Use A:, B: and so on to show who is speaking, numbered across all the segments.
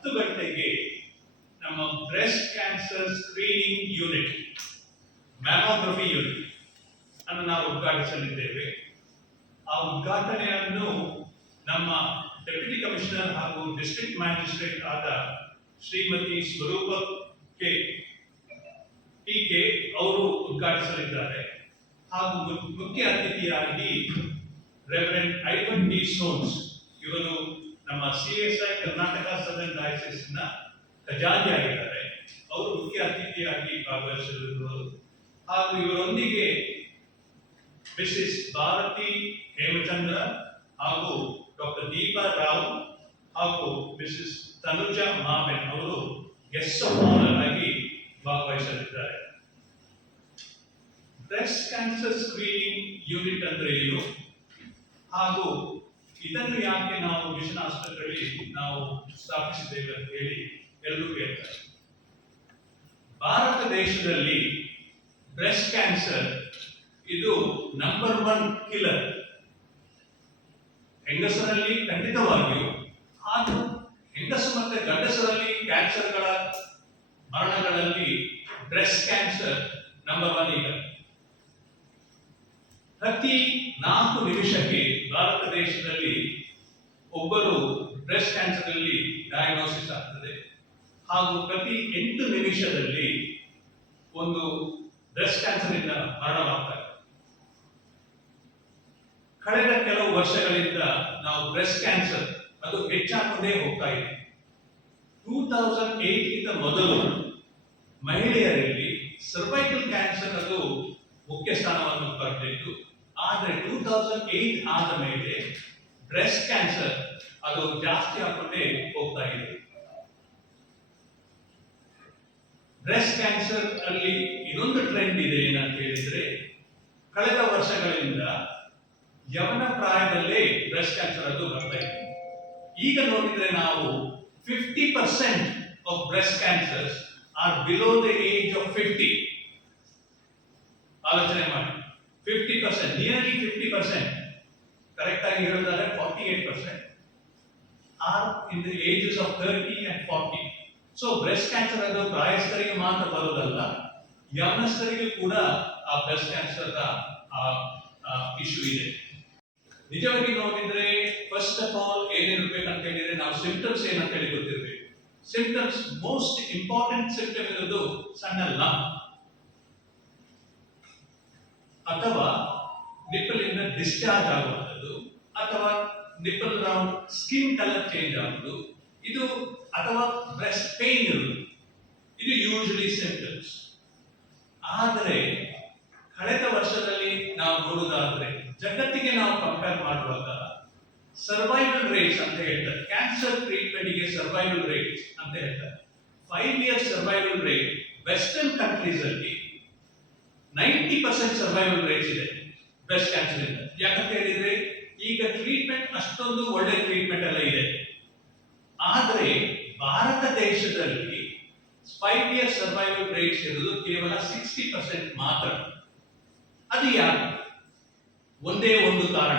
A: ಹತ್ತು ಗಂಟೆಗೆ ನಮ್ಮ breast cancer screening unit, mammography unit ಅನ್ನು ನಾವು ಉದ್ಘಾಟಿಸಲಿದ್ದೇವೆ. ಆ ಉದ್ಘಾಟನೆಯನ್ನು ನಮ್ಮ ಡೆಪ್ಯೂಟಿ ಕಮಿಷನರ್ ಹಾಗೂ ಡಿಸ್ಟ್ರಿಕ್ಟ್ ಮ್ಯಾಜಿಸ್ಟ್ರೇಟ್ ಆದ ಶ್ರೀಮತಿ ಸ್ವರೂಪ ಕೆ. ಪಿ ಕೆ ಅವರು ಉದ್ಘಾಟಿಸಲಿದ್ದಾರೆ. ಹಾಗೂ ಮುಖ್ಯ ಅತಿಥಿಯಾಗಿ ರೆವರೆಂಟ್ ಐವನ್ ಡಿ ಸೋನ್ಸ್, ಇವರು ನಮ್ಮ C S I Karnataka southern ಡಯಾಸಿಸ್ನ ಖಜಾಂಚಿ ಆಗಿದ್ದಾರೆ. ಅವರು ಮುಖ್ಯ ಅತಿಥಿಯಾಗಿ ಭಾಗವಹಿಸಲಿರುವರು. ಹಾಗೂ ಇವರೊಂದಿಗೆ ಮಿಸ್ಸಿಸ್ ಭಾರತಿ ಹೇಮಚಂದ್ರ ಹಾಗೂ ಡಾಕ್ಟರ್ ದೀಪಾ ರಾವ್ ಹಾಗೂ ಮಿಸ್ಸಿಸ್ ತನುಜಾ ಮಾಮೆನ್ ಅವರು ಗೆಸ್ಟ್ ಆಫ್ ಆಗಿ ಭಾಗವಹಿಸಲಿದ್ದಾರೆ. ಬ್ರೆಸ್ಟ್ ಕ್ಯಾನ್ಸರ್ ಸ್ಕ್ರೀನಿಂಗ್ ಯೂನಿಟ್ ಅಂದ್ರೆ ಏನು? ಹಾಗೂ ಇದನ್ನು ಯಾಕೆ ನಾವು ಮಿಷನ್ ಆಸ್ಪತ್ರೆಯಲ್ಲಿ ನಾವು ಸ್ಥಾಪಿಸಿದ್ದೇವೆ ಅಂತ ಹೇಳಿ ಎಲ್ಲರೂ ಹೇಳ್ತಾರೆ. ಭಾರತ ದೇಶದಲ್ಲಿ ಬ್ರೆಸ್ಟ್ ಕ್ಯಾನ್ಸರ್ ಇದು ನಂಬರ್ ಒನ್ ಕಿಲ್ಲರ್ ಹೆಂಗಸರಲ್ಲಿ ಖಂಡಿತವಾಗಿಯೂ, ಆದರೂ ಹೆಂಗಸು ಮತ್ತೆ ಗಂಡಸರಲ್ಲಿ ಕ್ಯಾನ್ಸರ್ಗಳ ಮರಣಗಳಲ್ಲಿ ಬ್ರೆಸ್ಟ್ ಕ್ಯಾನ್ಸರ್ ನಂಬರ್ ಒನ್ ಇಲ್ಲ. ಪ್ರತಿ ನಾಲ್ಕು ನಿಮಿಷಕ್ಕೆ ಭಾರತ ದೇಶದಲ್ಲಿ ಒಬ್ಬರು ಬ್ರೆಸ್ಟ್ ಕ್ಯಾನ್ಸರ್ ಅಲ್ಲಿ ಡಯಾಗ್ನೋಸಿಸ್ ಆಗ್ತದೆ. ಹಾಗೂ ಪ್ರತಿ ಎಂಟು ನಿಮಿಷದಲ್ಲಿ ಒಂದು ಬ್ರೆಸ್ಟ್ ಕ್ಯಾನ್ಸರ್ ಇಂದ ಕಳೆದ ಕೆಲವು ವರ್ಷಗಳಿಂದ ನಾವು ಬ್ರೆಸ್ಟ್ ಕ್ಯಾನ್ಸರ್ ಅದು ಹೆಚ್ಚಾಗ್ತದೆ ಹೋಗ್ತಾ ಇದೆ. ಟೂ ತೌಸಂಡ್ ಏಟ್ ಮೊದಲು ಮಹಿಳೆಯರಲ್ಲಿ ಸರ್ವೈಕಲ್ ಕ್ಯಾನ್ಸರ್ ಅದು ಮುಖ್ಯ ಸ್ಥಾನವನ್ನು ಪಡೆದಿತ್ತು ಆದರೆ ಟೂ ತೌಸಂಡ್ ಏಟ್ ಆದ ಮೇಲೆ ಬ್ರೆಸ್ಟ್ ಕ್ಯಾನ್ಸರ್ ಅದು ಜಾಸ್ತಿ ಆಗುತ್ತೆ ಹೋಗ್ತಾ ಇದೆ. ಬ್ರೆಸ್ಟ್ ಕ್ಯಾನ್ಸರ್ ಅಲ್ಲಿ ಇನ್ನೊಂದು ಟ್ರೆಂಡ್ ಇದೆ ಏನಂತ ಹೇಳಿದ್ರೆ ಕಳೆದ ವರ್ಷಗಳಿಂದ ಯವನ ಪ್ರಾಯದಲ್ಲೇ ಬ್ರೆಸ್ಟ್ ಕ್ಯಾನ್ಸರ್ ಅದು ಬರ್ತಾ ಇದೆ. ಈಗ ನೋಡಿದ್ರೆ ನಾವು fifty percent of breast cancers are below the age of fifty ಆಲೋಚನೆ ಮಾಡಿ. Fifty percent nearly fifty percent correct ಆಗಿ ಹೇಳೋದಾದ್ರೆ forty eight percent are in the ages of thirty and forty so breast cancer ಅದು ಪ್ರಾಯಸ್ಥರಿಗೆ ಮಾತ್ರ ಬರೋದಲ್ಲ ಯಮನಸ್ಥರಿಗೂ ಕೂಡ ಆ breast cancer issue ಇದೆ. ನಿಜವಾಗಿ ನೋಡಿದ್ರೆ ಫಸ್ಟ್ ಆಫ್ ಆಲ್ ಏನಿರ್ಬೇಕಂತ ಹೇಳಿದ್ರೆ, ನಾವು ಸಿಂಪ್ಟಮ್ಸ್ ಏನಂತ ಹೇಳಿ ಗೊತ್ತಿರ್ಬೇಕು. ಸಿಂಪ್ಟಮ್ಸ್ ಮೋಸ್ಟ್ ಇಂಪಾರ್ಟೆಂಟ್ ಸಿಂಪ್ಟಮ್ ಇರೋದು ಸಣ್ಣ ಲಂಪ್ ಅಥವಾ ನಿಪ್ಪಲಿಂದ ಡಿಸ್ಚಾರ್ಜ್ ಆಗುವಂಥದ್ದು, ಅಥವಾ nipple round skin colour change ಆಗುವುದು, ಇದು ಅಥವಾ ಬ್ರೆಸ್ಟ್ ಪೇನ್ ಇರುವುದು, ಇದು ಯೂಶಲಿ ಸಿಂಪ್ಟಮ್ಸ್ ಆದರೆ ಕಳೆದ ವರ್ಷದಲ್ಲಿ ನಾವು ನೋಡುವುದಾದ್ರೆ, ಜಗತ್ತಿಗೆ ನಾವು ಕಂಪೇರ್ ಮಾಡುವಾಗ ಸರ್ವೈವಲ್ ರೇಟ್ಸ್ ಅಂತ ಹೇಳ್ತಾರೆ. ಕ್ಯಾನ್ಸರ್ ಟ್ರೀಟ್ಮೆಂಟ್ಗೆ ಸರ್ವೈವಲ್ ರೇಟ್ಸ್ ಅಂತ ಹೇಳ್ತಾರೆ. Five year survival rate western countries ಅಲ್ಲಿ ಪರ್ಸೆಂಟ್ ಸರ್ವೈವಲ್ ರೇಟ್ ಇದೆ ಬ್ರೆಸ್ಟ್ ಕ್ಯಾನ್ಸರ್ ಇಂದ. ಯಾಕಂತ ಹೇಳಿದ್ರೆ, ಈಗ ಟ್ರೀಟ್ಮೆಂಟ್ ಅಷ್ಟೊಂದು ಒಳ್ಳೆ ಟ್ರೀಟ್ಮೆಂಟ್ ಎಲ್ಲ ಇದೆ. ಆದರೆ ಭಾರತ ದೇಶದಲ್ಲಿ ಫೈವ್ ಇಯರ್ ಸರ್ವೈವಲ್ ರೇಟ್ಸ್ ಇರೋದು ಕೇವಲ ಸಿಕ್ಸ್ಟಿ ಪರ್ಸೆಂಟ್ ಮಾತ್ರ. ಅದು ಯಾಕೆ? ಒಂದೇ ಒಂದು ಕಾರಣ.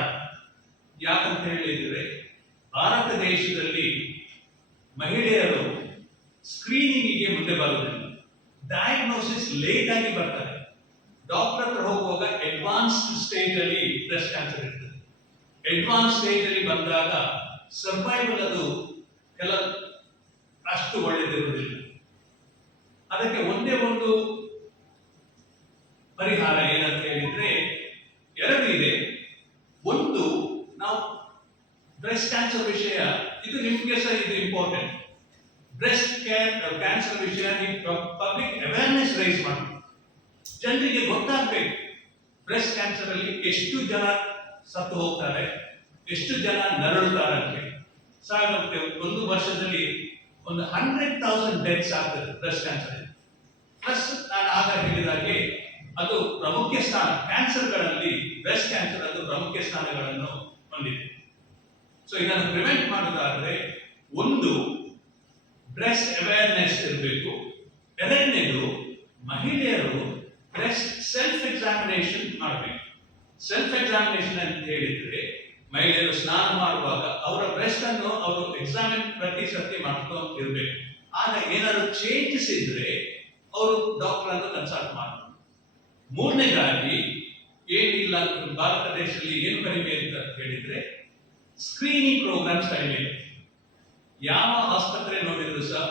A: ಯಾಕಂತ ಹೇಳಿದ್ರೆ, ಭಾರತ ದೇಶದಲ್ಲಿ ಮಹಿಳೆಯರು ಸ್ಕ್ರೀನಿಂಗಿಗೆ ಮುಂದೆ ಬರುವುದಿಲ್ಲ. ಡಯಾಗ್ನೋಸಿಸ್ ಲೇಟ್ ಆಗಿ ಬರ್ತಾರೆ ಡಾಕ್ಟರ್ ಹತ್ರ ಹೋಗುವಾಗ ಅಡ್ವಾನ್ಸ್ಡ್ ಸ್ಟೇಜ್ ಅಲ್ಲಿ ಬ್ರೆಸ್ಟ್ ಕ್ಯಾನ್ಸರ್ ಇರ್ತದೆ. ಅಡ್ವಾನ್ಸ್ ಸ್ಟೇಜ್ ಅಲ್ಲಿ ಬಂದಾಗ ಸರ್ವೈವಲ್ ಅದು ಕೆಲ ಅಷ್ಟು ಒಳ್ಳೆದಿರುವುದಿಲ್ಲ. ಅದಕ್ಕೆ ಒಂದೇ ಒಂದು ಪರಿಹಾರ ಏನಂತ ಹೇಳಿದ್ರೆ, ಎರಡು ಇದೆ. ಒಂದು, ನಾವು ಬ್ರೆಸ್ಟ್ ಕ್ಯಾನ್ಸರ್ ವಿಷಯ, ಇದು ನಿಮ್ಗೆ ಸಹ ಇದು ಇಂಪಾರ್ಟೆಂಟ್ ಬ್ರೆಸ್ಟ್ ಕ್ಯಾನ್ಸರ್ ವಿಷಯ ನೀವು ಪಬ್ಲಿಕ್ ಅವೇರ್ನೆಸ್ ರೈಸ್ ಮಾಡಿ ಜನರಿಗೆ ಗೊತ್ತಾಗಬೇಕು. ಬ್ರೆಸ್ಟ್ ಕ್ಯಾನ್ಸರ್ ಅಲ್ಲಿ ಎಷ್ಟು ಜನ ಸತ್ತು ಹೋಗ್ತಾರೆ, ಎಷ್ಟು ಜನ ನರಳುತ್ತಾರೆ ಅಂತ ಸಾಗುತ್ತೆ ಒಂದು ವರ್ಷದಲ್ಲಿ ಒಂದು ಹಂಡ್ರೆಡ್ ತೌಸಂಡ್ ಡೆತ್ಸ್ ಆಗ್ತದೆ ಬ್ರೆಸ್ಟ್ ಕ್ಯಾನ್ಸರ್ ಪ್ಲಸ್ ನಾನು ಆಗ ಹೇಳಿದಾಗೆ ಅದು ಪ್ರಮುಖ ಸ್ಥಾನ ಕ್ಯಾನ್ಸರ್ಗಳಲ್ಲಿ ಬ್ರೆಸ್ಟ್ ಕ್ಯಾನ್ಸರ್ ಅದು ಪ್ರಮುಖ ಸ್ಥಾನಗಳನ್ನು ಹೊಂದಿದೆ. ಸೊ ಇದನ್ನು ಪ್ರಿವೆಂಟ್ ಮಾಡೋದಾದ್ರೆ ಒಂದು ಬ್ರೆಸ್ಟ್ ಅವೇರ್ನೆಸ್ ಇರಬೇಕು. ಎರಡನೇದು, ಮಹಿಳೆಯರು ಬ್ರೆಸ್ಟ್ ಸೆಲ್ಫ್ ಎಕ್ಸಾಮಿನೇಷನ್ ಮಾಡಬೇಕು. ಸೆಲ್ಫ್ ಎಕ್ಸಾಮಿನೇಷನ್ ಅಂತ ಹೇಳಿದ್ರೆ, ಮಹಿಳೆಯರು ಸ್ನಾನ ಮಾಡುವಾಗ ಅವರ ಬ್ರೆಸ್ಟ್ ಅನ್ನು ಅವರು ಎಕ್ಸಾಮಿನ್ ಪ್ರತಿ ಸರ್ತಿ ಮಾಡ್ಕೊಂಡು ಇರಬೇಕು. ಆಗ ಏನಾದ್ರು ಚೇಂಜಸ್ ಇದ್ರೆ ಅವರು ಡಾಕ್ಟರ್ ಅನ್ನು ಕನ್ಸಲ್ಟ್ ಮಾಡ್ತಾರೆ ಮೂರನೇದಾಗಿ, ಏನಿಲ್ಲ ಭಾರತ ದೇಶದಲ್ಲಿ ಏನು ಕಡಿಮೆ ಅಂತ ಹೇಳಿದ್ರೆ ಸ್ಕ್ರೀನಿಂಗ್ ಪ್ರೋಗ್ರಾಮ್ಸ್ ಕಡಿಮೆ. ಯಾವ ಆಸ್ಪತ್ರೆ ನೋಡಿದ್ರು ಸಹ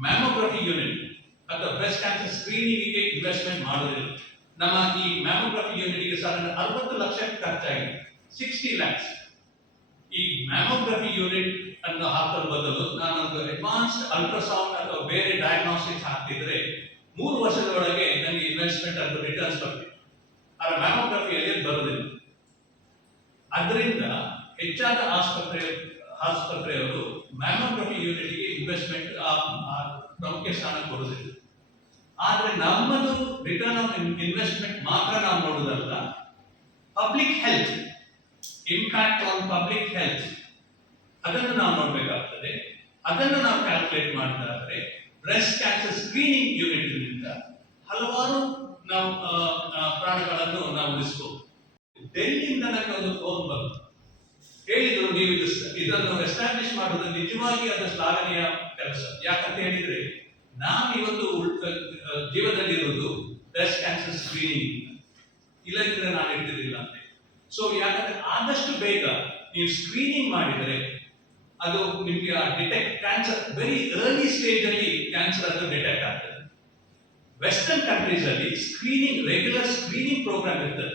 A: ಮ್ಯಾಮೋಗ್ರಫಿ ಯೂನಿಟ್ ಅಥವಾ ಬ್ರೆಸ್ಟ್ ಕ್ಯಾನ್ಸರ್ ಸ್ಕ್ರೀನಿಂಗಿಗೆ ಇನ್ವೆಸ್ಟ್ಮೆಂಟ್ ಮಾಡೋದಿಲ್ಲ. ನಮ್ಮ ಈ ಮ್ಯಾಮೋಗ್ರಫಿ ಯೂನಿಟ್ಗೆ ಸಾಧಾರಣ ಅರವತ್ತು ಲಕ್ಷ ಖರ್ಚಾಗಿದೆ. ಸಿಕ್ಸ್ಟಿ ಲ್ಯಾಕ್ಸ್ ಈ ಮ್ಯಾಮೋಗ್ರಫಿ ಯೂನಿಟ್ ಅನ್ನು ಹಾಕಲು ಬದಲು ನಾನೊಂದು ಅಡ್ವಾನ್ಸ್ಡ್ ಅಲ್ಟ್ರಾಸೌಂಡ್ ಅಥವಾ ಬೇರೆ ಡಯಾಗ್ನೋಸ್ಟಿಕ್ಸ್ ಹಾಕ್ತಿದ್ರೆ ಮೂರು ವರ್ಷದೊಳಗೆ ನನಗೆ ಇನ್ವೆಸ್ಟ್ಮೆಂಟ್ ಅನ್ನು ರಿಟರ್ನ್ಸ್ ಬರ್ತದೆ. ಆದ್ರೆ ಮ್ಯಾಮೋಗ್ರಫಿಯಲ್ಲಿ ಬರೋದಿಲ್ಲ. ಅದರಿಂದ ಹೆಚ್ಚಾದ ಆಸ್ಪತ್ರೆ, ಆಸ್ಪತ್ರೆಯವರು ಮ್ಯಾಮೋಗ್ರಫಿ ಯೂನಿಟ್ಗೆ ಇನ್ವೆಸ್ಟ್ಮೆಂಟ್ ಪ್ರಮುಖ ಸ್ಥಾನ ಕೊಡುವುದಿಲ್ಲ ಆದ್ರೆ ನಮ್ಮದು ರಿಟರ್ನ್ ಆಫ್ ಇನ್ವೆಸ್ಟ್ಮೆಂಟ್ ಮಾತ್ರ ನಾವು ನೋಡೋದಲ್ಲ public health impact on public health ಅದನ್ನು ನಾವು ನೋಡಬೇಕಾಗ್ತದೆ. ಅದನ್ನು ನಾವು ಕ್ಯಾಲ್ಕುಲೇಟ್ ಮಾಡಿದ್ರೆ ಬ್ರೆಸ್ಟ್ ಕ್ಯಾನ್ಸರ್ ಸ್ಕ್ರೀನಿಂಗ್ ಯೂನಿಟ್ನಿಂದ ಹಲವಾರು ನಾವು ಪ್ರಾಣಗಳನ್ನು ನಾವು ಉಳಿಸಬಹುದು ಡೆಲ್ಲಿಯಿಂದ ನನಗೆ ಒಂದು ಫೋನ್ ಬಂತು. ಹೇಳಿದ್ರು, ನೀವು ಇದನ್ನು ಎಸ್ಟಾಬ್ಲಿಷ್ ಮಾಡುವುದು ನಿಜವಾಗಿ ಅದು ಶ್ಲಾಘನೀಯ ಕೆಲಸ. ಯಾಕಂತ ಹೇಳಿದ್ರೆ ನಾವು ಇವತ್ತು ಇರೋದು ಬ್ರೆಸ್ಟ್ ಕ್ಯಾನ್ಸರ್ ಸ್ಕ್ರೀನಿಂಗ್ ಇಲ್ಲದಿದ್ರೆ ನಾನು ಇರ್ತಿರ್ಲಿಲ್ಲ ಅಂತ. ಸೊ ಯಾಕಂದ್ರೆ ಆದಷ್ಟು ಬೇಗ ನೀವು ಸ್ಕ್ರೀನಿಂಗ್ ಮಾಡಿದರೆ ಅದು ನಿಮಗೆ ಆ detect cancer very early stage ಅಲ್ಲಿ ಕ್ಯಾನ್ಸರ್ ಅದು ಡಿಟೆಕ್ಟ್ ಆಗ್ತದೆ. ವೆಸ್ಟರ್ನ್ ಕಂಟ್ರೀಸ್ ಅಲ್ಲಿ ಸ್ಕ್ರೀನಿಂಗ್ ರೆಗ್ಯುಲರ್ ಸ್ಕ್ರೀನಿಂಗ್ ಪ್ರೋಗ್ರಾಮ್ ಇರ್ತದೆ.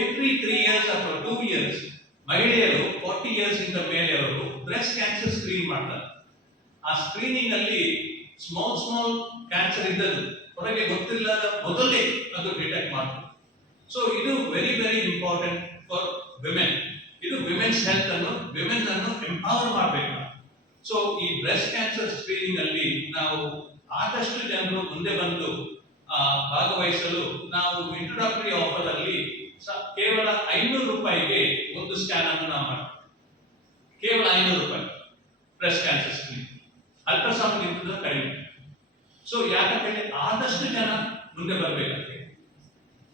A: ಎವ್ರಿ ತ್ರೀ ಇಯರ್ಸ್ ಅಥವಾ ಟೂ ಇಯರ್ಸ್ ಮಹಿಳೆಯರು ಫಾರ್ಟಿ ಇಯರ್ಸ್ ಇಂದ ಮೇಲೆ ಅವರು ಬ್ರೆಸ್ಟ್ ಕ್ಯಾನ್ಸರ್ ಸ್ಕ್ರೀನ್ ಮಾಡ್ತಾರೆ. ಆ ಸ್ಕ್ರೀನಿಂಗ್ ಅಲ್ಲಿ ಸ್ಮಾಲ್ ಸ್ಮಾಲ್ ಕ್ಯಾನ್ಸರ್ ಇದ್ದದ್ದು ಹೊರಗೆ ಗೊತ್ತಿಲ್ಲದ ಮೊದಲೇ ಅದು ಡಿಟೆಕ್ಟ್ ಮಾಡ್ತದೆ ಸೊ ಇದು very very important for women ಇದು ವಿಮೆನ್ಸ್ ಹೆಲ್ತ್ ಅನ್ನು ವಿಮೆನ್ ಅನ್ನು ಎಂಪವರ್ ಮಾಡಬೇಕು ಸೊ ಈ ಬ್ರೆಸ್ಟ್ ಕ್ಯಾನ್ಸರ್ ಸ್ಕ್ರೀನಿಂಗ್ ಅಲ್ಲಿ ನಾವು ಆದಷ್ಟು ಜನರು ಮುಂದೆ ಬಂದು ಭಾಗವಹಿಸಲು ನಾವು ಇಂಟ್ರೊಡಕ್ಟರಿ ಆಫರ್ ಅಲ್ಲಿ ಕೇವಲ ಐನೂರು ರೂಪಾಯಿಗೆ ಒಂದು ಸ್ಕ್ಯಾನ್ ಅನ್ನು ನಾವು ಮಾಡ್ತೀವಿ. ಕೇವಲ ಐನೂರು ರೂಪಾಯಿ ಬ್ರೆಸ್ಟ್ ಕ್ಯಾನ್ಸರ್ ಸ್ಕ್ರೀನ್ ಅಲ್ಟ್ರಾಸೌಂಡ್ ಗಿಂತ ಕಡಿಮೆ. ಸೊ ಯಾಕಂತೇಳಿ ಆದಷ್ಟು ಜನ ಮುಂದೆ ಬರಬೇಕಂತೆ.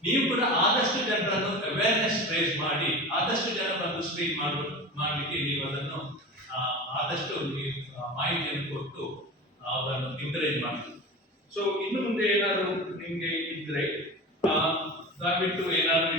A: ನೀವು ಕೂಡ ಆದಷ್ಟು ಜನರನ್ನು ಅವೇರ್ನೆಸ್ ರೇಸ್ ಮಾಡಿ, ಆದಷ್ಟು ಜನ ಬಂದು ಸ್ಕ್ರೀನ್ ಮಾಡ್ ಮಾಡಲಿಕ್ಕೆ ನೀವು ಅದನ್ನು ಆದಷ್ಟು ಮಾಹಿತಿಯನ್ನು ಕೊಟ್ಟು ಅವರನ್ನು ಎಂಕರೇಜ್ ಮಾಡಿ. ಸೊ ಇನ್ನು ಮುಂದೆ ಏನಾದರೂ ನಿಮಗೆ ಇದ್ರೆ ದಯವಿಟ್ಟು ಏನಾದ್ರು